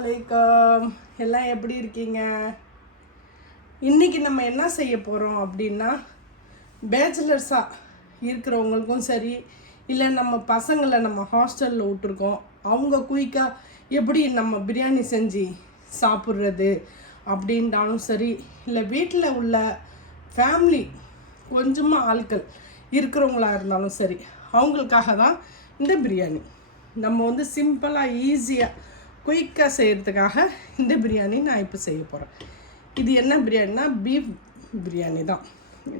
அலைக்கும். எல்லாம் எப்படி இருக்கீங்க? இன்றைக்கி நம்ம என்ன செய்ய போகிறோம் அப்படின்னா, பேச்சுலர்ஸாக இருக்கிறவங்களுக்கும் சரி, இல்லை நம்ம பசங்களை நம்ம ஹாஸ்டலில் விட்டுருக்கோம், அவங்க குயிக்காக எப்படி நம்ம பிரியாணி செஞ்சு சாப்பிட்றது அப்படின்றாலும் சரி, இல்லை வீட்டில் உள்ள ஃபேமிலி கொஞ்சமாக ஆட்கள் இருக்கிறவங்களா இருந்தாலும் சரி, அவங்களுக்காக தான் இந்த பிரியாணி. நம்ம சிம்பிளாக ஈஸியாக குயிக்காக செய்கிறதுக்காக இந்த பிரியாணி நான் இப்போ செய்ய போகிறேன். இது என்ன பிரியாணினா, பீஃப் பிரியாணி தான்.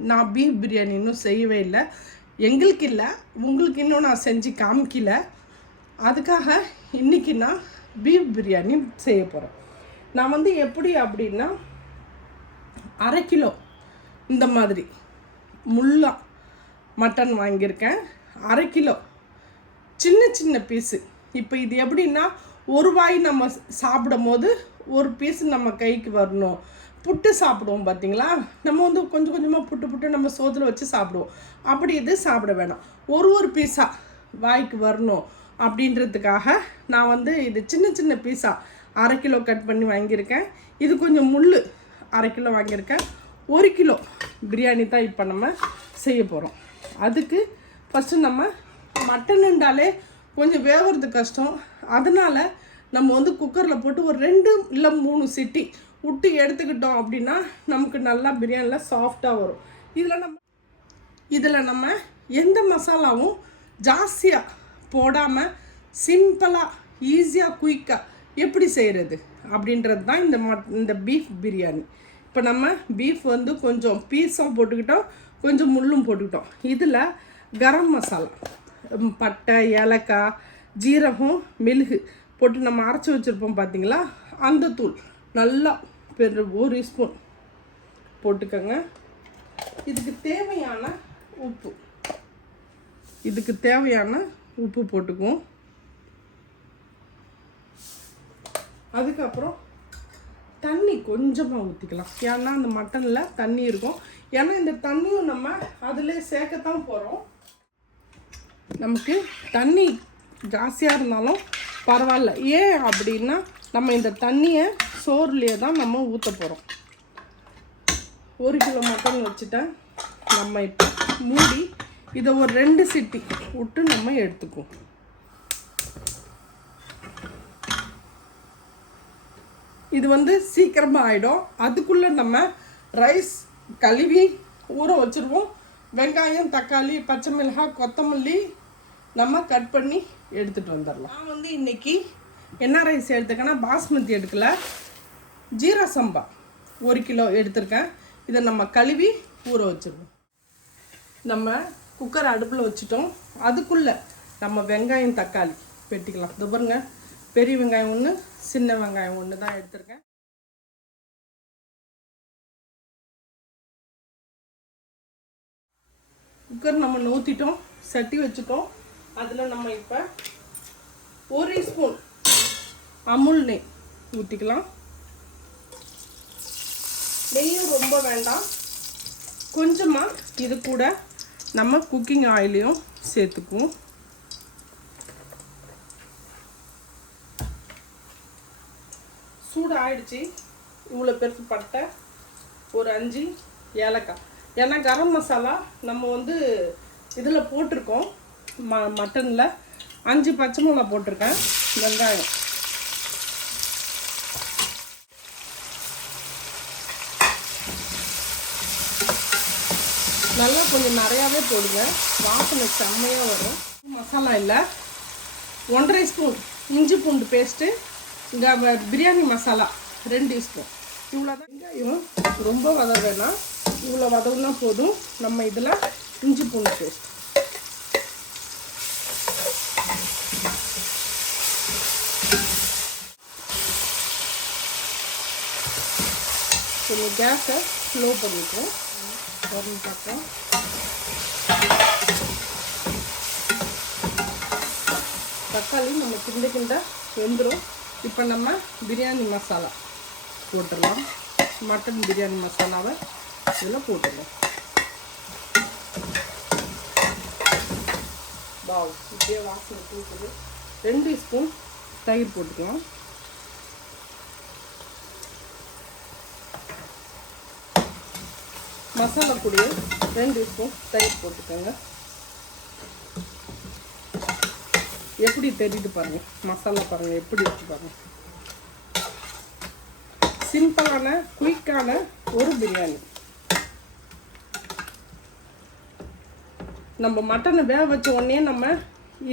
நான் பீஃப் பிரியாணி இன்னும் செய்யவே இல்லை, எங்களுக்கு இல்லை, உங்களுக்கு இன்னும் நான் செஞ்சு காமிக்கல. அதுக்காக இன்றைக்கி நான் பீஃப் பிரியாணி செய்ய போகிறேன். நான் எப்படி அப்படின்னா, 1/2 கிலோ இந்த மாதிரி முள்ளா மட்டன் வாங்கியிருக்கேன். 1/2 கிலோ சின்ன சின்ன பீஸு. இப்போ இது எப்படின்னா, ஒரு வாய் நம்ம சாப்பிடும் போது ஒரு பீஸ் நம்ம கைக்கு வரணும். புட்டு சாப்பிடுவோம் பார்த்தீங்களா, நம்ம கொஞ்சம் கொஞ்சமாக புட்டு நம்ம சோத்தில் வச்சு சாப்பிடுவோம். அப்படி இது சாப்பிட வேணாம், ஒரு பீஸாக வாய்க்கு வரணும் அப்படின்றதுக்காக நான் இது சின்ன சின்ன பீஸாக 1/2 கிலோ கட் பண்ணி வாங்கியிருக்கேன். இது கொஞ்சம் முள் 1/2 கிலோ வாங்கியிருக்கேன். 1 கிலோ பிரியாணி தான் இப்போ நம்ம செய்ய போகிறோம். அதுக்கு ஃபஸ்ட்டு நம்ம மட்டனுண்டாலே கொஞ்சம் வேகிறது கஷ்டம். அதனால் நம்ம குக்கரில் போட்டு ஒரு 2 இல்லை 3 சிட்டி விட்டு எடுத்துக்கிட்டோம் அப்படின்னா நமக்கு நல்லா பிரியாணியில் சாஃப்டாக வரும். இதில் நம்ம எந்த மசாலாவும் ஜாஸ்தியாக போடாமல் சிம்பிளாக ஈஸியாக குயிக்காக எப்படி செய்கிறது அப்படின்றது தான் இந்த பீஃப் பிரியாணி. இப்போ நம்ம பீஃப் கொஞ்சம் பீஸும் போட்டுக்கிட்டோம், கொஞ்சம் முள்ளும் போட்டுக்கிட்டோம். இதில் கரம் மசாலா, பட்டை, ஏலக்காய், ஜீரகம், மிளகு போட்டு நம்ம அரைச்சி வச்சுருப்போம் பார்த்தீங்களா, அந்த தூள் நல்லா 1 ஸ்பூன் போட்டுக்கோங்க. இதுக்கு தேவையான உப்பு போட்டுக்குவோம். அதுக்கப்புறம் தண்ணி கொஞ்சமாக ஊற்றிக்கலாம், ஏன்னா அந்த மட்டனில் தண்ணி இருக்கும். ஏன்னா இந்த தண்ணியும் நம்ம அதிலே சேர்க்கத்தான் போகிறோம். நமக்கு தண்ணி ஜாஸ்தியாக இருந்தாலும் பரவாயில்ல. ஏன் அப்படின்னா, நம்ம இந்த தண்ணியை சோறுலேயே தான் நம்ம ஊற்ற போகிறோம். 1 கிலோ மட்டன் வச்சுட்டேன். நம்ம இப்போ மூடி இதை ஒரு 2 சிட்டி விட்டு நம்ம எடுத்துக்குவோம். இது சீக்கிரமாக ஆகிடும். அதுக்குள்ளே நம்ம ரைஸ் கழுவி ஊற வச்சுருவோம். வெங்காயம், தக்காளி, பச்சை மிளகாய், கொத்தமல்லி நம்ம கட் பண்ணி எடுத்துகிட்டு வந்துடலாம். நான் இன்றைக்கி என்ன ரைஸ் எடுத்துக்கேன்னா, பாஸ்மதி எடுக்கல, ஜீரா சம்பா 1 கிலோ எடுத்திருக்கேன். இதை நம்ம கழுவி ஊற வச்சுருவோம். நம்ம குக்கர் அடுப்பில் வச்சுட்டோம். அதுக்குள்ளே நம்ம வெங்காயம், தக்காளி வெட்டிக்கலாம். இது பாருங்க, பெரிய வெங்காயம் 1, சின்ன வெங்காயம் 1 தான் எடுத்திருக்கேன். குக்கர் நம்ம நூற்றிட்டோம், சட்டி வச்சுட்டோம். அதில் நம்ம இப்போ 1 ஸ்பூன் அமுல் நெய் ஊற்றிக்கலாம். நெய்யும் ரொம்ப வேண்டாம், கொஞ்சமாக இது கூட நம்ம குக்கிங் ஆயிலையும் சேர்த்துக்குவோம். சூடு ஆயிடுச்சு. இவ்வளோ பெருசு பட்டை, ஒரு 5 ஏலக்காய். ஏன்னா கரம் மசாலா நம்ம இதில் போட்டிருக்கோம், மட்டனில் 5 பச்சை மிளகா போட்டிருக்கேன். வெங்காயம், நல்லா கொஞ்சம் நிறையாவே போடுங்க, வாசனை செம்மையாக வரும். மசாலா இல்லை, 1.5 ஸ்பூன் இஞ்சி பூண்டு பேஸ்ட்டு, இந்த பிரியாணி மசாலா 2 ஸ்பூன். இவ்வளோதான். வெங்காயம் ரொம்ப வதங்க வேணாம், இவ்வளோ வதவுனா போதும். நம்ம இதில் இஞ்சி பூண்டு பேஸ்ட், கொஞ்சம் கேஸை ஸ்லோ பண்ணிக்குவோம். பார்த்தோம் தக்காளி நம்ம கிண்ட வெந்துடும். இப்போ நம்ம பிரியாணி மசாலா போட்டுடலாம். மட்டன் பிரியாணி மசாலாவை இதில் போட்டுடலாம். வாவ், இப்படியே வாசனை தூக்குது. 2 ஸ்பூன் தயிர் போட்டுக்கலாம். மசாலா பொடியை 2 ஸ்பூன் தயிர் போட்டுக்கோங்க. எப்படி தெரியுது பாருங்கள், மசாலா பாருங்கள் எப்படி இருக்கு பாருங்கள். சிம்பிளான குயிக்கான ஒரு பிரியாணி. நம்ம மட்டனை வேக வச்ச உடனே நம்ம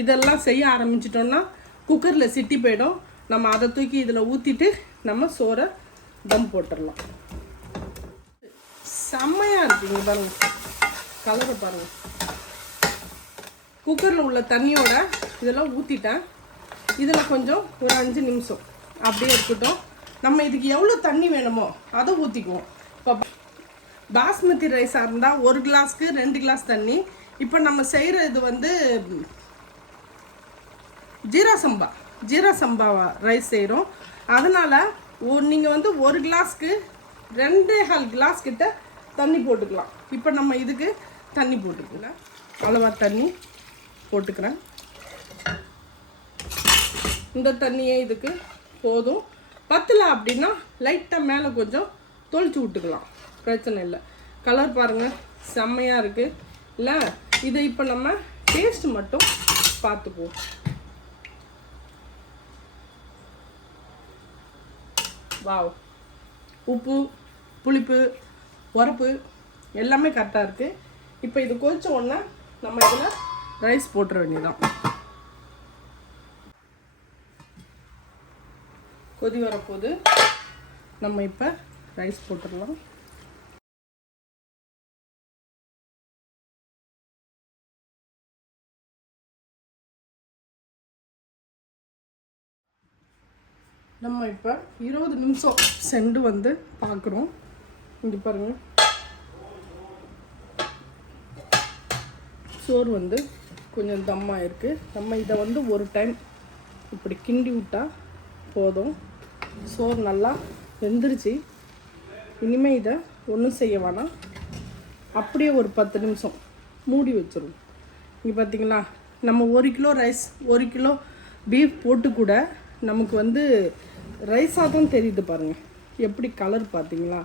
இதெல்லாம் செய்ய ஆரம்பிச்சிட்டோம்னா குக்கரில் சிட்டி போயிடும். நம்ம அதை தூக்கி இதில் ஊற்றிட்டு நம்ம சோறை தம் போட்டுடலாம். செம்மையாக இருக்குங்க பாருங்கள், கலரை பாருங்கள். குக்கரில் உள்ள தண்ணியோட இதெல்லாம் ஊற்றிட்டேன். இதில் கொஞ்சம் ஒரு 5 நிமிஷம் அப்படியே இருக்கட்டும். நம்ம இதுக்கு எவ்வளோ தண்ணி வேணுமோ அதை ஊற்றிக்குவோம். இப்போ பாஸ்மதி ரைஸாக இருந்தால் 1 கிளாஸ்க்கு 2 கிளாஸ் தண்ணி. இப்போ நம்ம செய்கிற இது வந்து ஜீரா சம்பா ரைஸ் செய்கிறோம். அதனால் நீங்கள் வந்து 1 கிளாஸ்க்கு 2.5 கிளாஸ் கிட்ட தண்ணி போட்டுக்கலாம். இப்போ நம்ம இதுக்கு தண்ணி போட்டுக்கலாம். அளவாக தண்ணி போட்டுக்கிறேன். இந்த தண்ணியே இதுக்கு போதும். பத்தலை அப்படின்னா லைட்டாக மேலே கொஞ்சம் தொளிச்சு விட்டுக்கலாம், பிரச்சனை இல்லை. கலர் பாருங்கள் செம்மையாக இருக்குது இல்லை? இதை இப்போ நம்ம டேஸ்ட் மட்டும் பார்த்துக்குவோம். வாவ், உப்பு புளிப்பு உரப்பு எல்லாமே கரெக்டாக இருக்குது. இப்போ இது கொதிச்ச உடனே நம்ம இதில் ரைஸ் போட்டுற வேண்டியதான். கொதி வரப்போது நம்ம இப்போ ரைஸ் போட்டுடலாம். நம்ம இப்போ 20 நிமிஷம் சென்று வந்து பார்க்குறோம். இங்கே பாருங்கள், சோறு வந்து கொஞ்சம் தம்மாக இருக்குது. நம்ம இதை வந்து ஒரு டைம் இப்படி கிண்டி விட்டால் போதும். சோறு நல்லா வெந்துருச்சு. இனிமேல் இதை ஒன்றும் செய்ய வேணாம், அப்படியே ஒரு 10 நிமிஷம் மூடி வச்சிடும். இங்கே பார்த்தீங்களா, நம்ம 1 கிலோ ரைஸ் 1 கிலோ பீஃப் போட்டு கூட நமக்கு வந்து ரைஸாக தான் தெரியுது பாருங்கள். எப்படி கலர் பார்த்தீங்களா,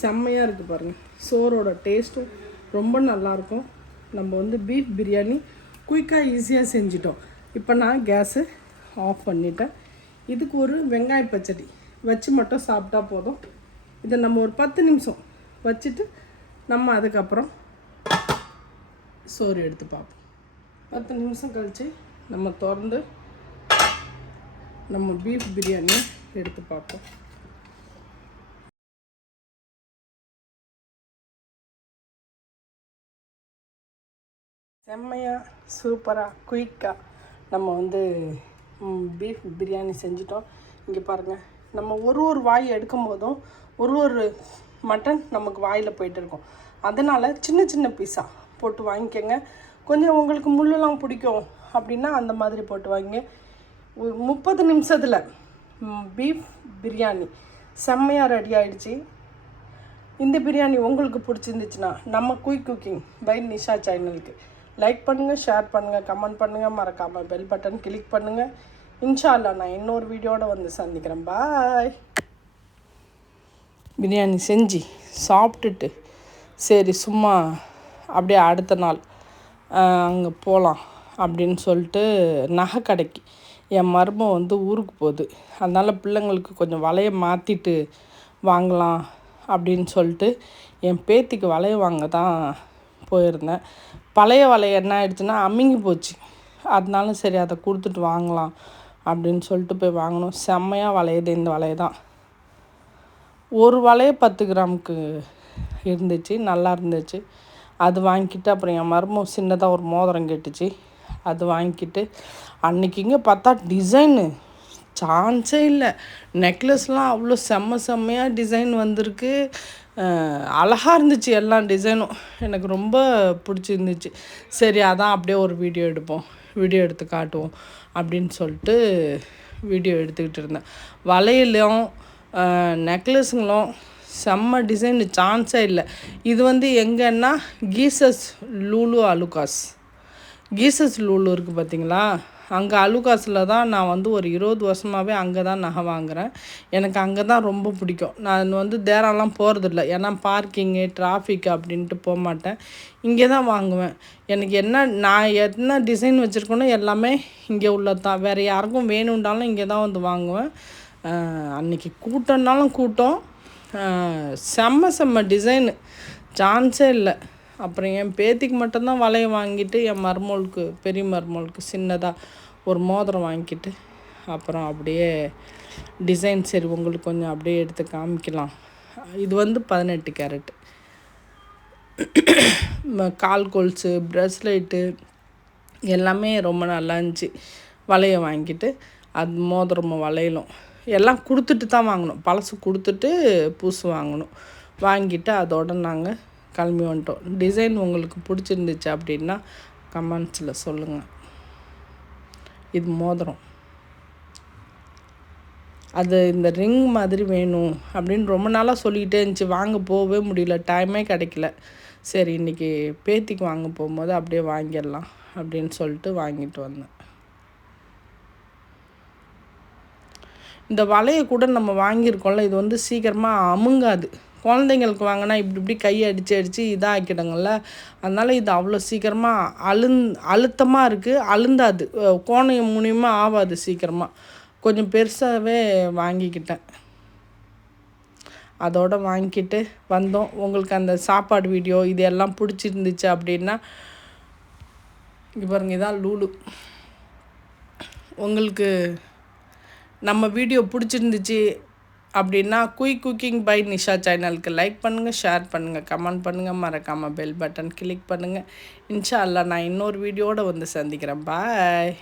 செம்மையாக இருக்குது பாருங்கள். சோறோட டேஸ்ட்டும் ரொம்ப நல்லாயிருக்கும். நம்ம வந்து பீஃப் பிரியாணி குயிக்காக ஈஸியாக செஞ்சிட்டோம். இப்போ நான் கேஸு ஆஃப் பண்ணிட்டேன். இதுக்கு ஒரு வெங்காய பச்சடி வச்சு மட்டும் சாப்பிட்டா போதும். இதை நம்ம ஒரு 10 நிமிஷம் வச்சுட்டு நம்ம அதுக்கப்புறம் சோறு எடுத்து பார்ப்போம். 10 நிமிஷம் கழித்து நம்ம திறந்து நம்ம பீஃப் பிரியாணி எடுத்து பார்ப்போம். செம்மையாக சூப்பராக குயிக்காக நம்ம வந்து பீஃப் பிரியாணி செஞ்சிட்டோம். இங்கே பாருங்கள், நம்ம ஒரு வாய் எடுக்கும் போதும் ஒரு மட்டன் நமக்கு வாயில் போயிட்டு இருக்கும். அதனால் சின்ன பீஸாக போட்டு வாங்கிக்கோங்க. கொஞ்சம் உங்களுக்கு முள்ளெல்லாம் பிடிக்கும் அப்படின்னா அந்த மாதிரி போட்டு வாங்கிங்க. 30 நிமிஷத்தில் பீஃப் பிரியாணி செம்மையாக ரெடி ஆகிடுச்சு. இந்த பிரியாணி உங்களுக்கு பிடிச்சிருந்துச்சுன்னா நம்ம குயிக் குக்கிங் பை நிஷா சேனலுக்கு லைக் பண்ணுங்கள், ஷேர் பண்ணுங்கள், கமெண்ட் பண்ணுங்கள், மறக்காமல் பெல் பட்டன் கிளிக் பண்ணுங்கள். இன்ஷா அல்லாஹ் நான் இன்னொரு வீடியோட வந்து சந்திக்கிறேன். பாய். பிரியாணி செஞ்சு சாப்பிட்டுட்டு சரி சும்மா அப்படியே அடுத்த நாள் அங்கே போகலாம் அப்படின்னு சொல்லிட்டு நகை கடைக்கு என் மருமக வந்து ஊருக்கு போகுது. அதனால் பிள்ளைங்களுக்கு கொஞ்சம் வளைய மாற்றிட்டு வாங்கலாம் அப்படின்னு சொல்லிட்டு என் பேத்திக்கு வளைய வாங்க தான் போயிருந்தேன். பழைய வளைய என்ன ஆயிடுச்சுன்னா அமுங்கி போச்சு. அதனால சரி அதை கொடுத்துட்டு வாங்கலாம் அப்படின்னு சொல்லிட்டு போய் வாங்கினோம். செம்மையாக வளையுது. இந்த வளைய தான் ஒரு வளைய 10 கிராமுக்கு இருந்துச்சு, நல்லா இருந்துச்சு. அது வாங்கிக்கிட்டு அப்புறம் என் மருமக சின்னதாக ஒரு மோதிரம் கேட்டுச்சு, அது வாங்கிக்கிட்டு அன்றைக்கிங்க பார்த்தா டிசைனு சான்ஸே இல்லை. நெக்லஸ்லாம் அவ்வளோ செம்மையாக டிசைன் வந்திருக்கு. அழகாக இருந்துச்சு எல்லா டிசைனும். எனக்கு ரொம்ப பிடிச்சிருந்துச்சு. சரி அதான் அப்படியே ஒரு வீடியோ எடுத்து காட்டுவோம் அப்படின்னு சொல்லிட்டு வீடியோ எடுத்துக்கிட்டு இருந்தேன். வளையலும் நெக்லஸுங்களும் செம்ம டிசைனு, சான்ஸே இல்லை. இது வந்து எங்கன்னா கீசஸ் லூலு அலுகாஸ், கீசஸ் லூலு இருக்குது பார்த்தீங்களா, அங்கே அலுகாஸில் தான் நான் வந்து ஒரு 20 வருஷமாகவே அங்கே தான் நகை வாங்குகிறேன். எனக்கு அங்கே தான் ரொம்ப பிடிக்கும். நான் வந்து தேராலாம் போகிறதில்ல, ஏன்னா பார்க்கிங்கு டிராஃபிக் அப்படின்ட்டு போக மாட்டேன். இங்கே தான் வாங்குவேன். எனக்கு நான் என்ன டிசைன் வச்சுருக்கேனோ எல்லாமே இங்கே உள்ளது தான். வேறு யாருக்கும் வேணுன்றாலும் இங்கே தான் வந்து வாங்குவேன். அன்றைக்கி கூட்டம்னாலும் கூட்டம், செம்ம டிசைனு, சான்ஸே இல்லை. அப்புறம் என் பேத்திக்கு மட்டும்தான் வளைய வாங்கிட்டு, என் மருமகளுக்கு பெரிய மருமகளுக்கு சின்னதாக ஒரு மோதிரம் வாங்கிக்கிட்டு, அப்புறம் அப்படியே டிசைன் சரி உங்களுக்கு கொஞ்சம் அப்படியே எடுத்து காமிக்கலாம். இது வந்து 18 கேரட் கால் கொலுசு, ப்ரெஸ்லைட்டு எல்லாமே ரொம்ப நல்லா இருந்துச்சு. வளைய வாங்கிட்டு அது மோதிரமும் வளையலும் எல்லாம் கொடுத்துட்டு தான் வாங்கினோம். பழசு கொடுத்துட்டு புதுசு வாங்கிட்டு அதோடு நாங்கள் கிளம்பி வந்துட்டோம். டிசைன் உங்களுக்கு பிடிச்சிருந்துச்சு அப்படின்னா கமெண்ட்ஸில் சொல்லுங்கள். இது மோதிரம், அது இந்த ரிங் மாதிரி வேணும் அப்படின்னு ரொம்ப நாளாக சொல்லிக்கிட்டே இருந்துச்சு. வாங்க போகவே முடியல, டைமே கிடைக்கல. சரி இன்றைக்கி பேத்திக்கு வாங்க போகும்போது அப்படியே வாங்கிடலாம் அப்படின்னு சொல்லிட்டு வாங்கிட்டு வந்தேன். இந்த வலையை கூட நம்ம வாங்கியிருக்கோம்ல, இது வந்து சீக்கிரமாக அமுங்காது. குழந்தைங்களுக்கு வாங்கினா இப்படி கையை அடித்து இதாக ஆக்கிடுங்கள்ல, அதனால் இது அவ்வளோ சீக்கிரமாக அழுத்தமாக இருக்குது, அழுந்தாது, கோணம் மூலியமாக ஆகாது சீக்கிரமாக. கொஞ்சம் பெருசாகவே வாங்கிக்கிட்டேன். அதோடு வாங்கிக்கிட்டு வந்தோம். உங்களுக்கு அந்த சாப்பாடு வீடியோ இது எல்லாம் பிடிச்சிருந்துச்சு அப்படின்னா இங்கே பாருங்க, இதான் லூலு. உங்களுக்கு நம்ம வீடியோ பிடிச்சிருந்துச்சு அப்படின்னா குயிக் குக்கிங் பை நிஷா சேனலுக்கு லைக் பண்ணுங்கள், ஷேர் பண்ணுங்கள், கமெண்ட் பண்ணுங்கள், மறக்காமல் பெல் பட்டன் கிளிக் பண்ணுங்கள். இன்ஷா அல்லாஹ் நான் இன்னொரு வீடியோடு வந்து சந்திக்கிறேன். பாய்.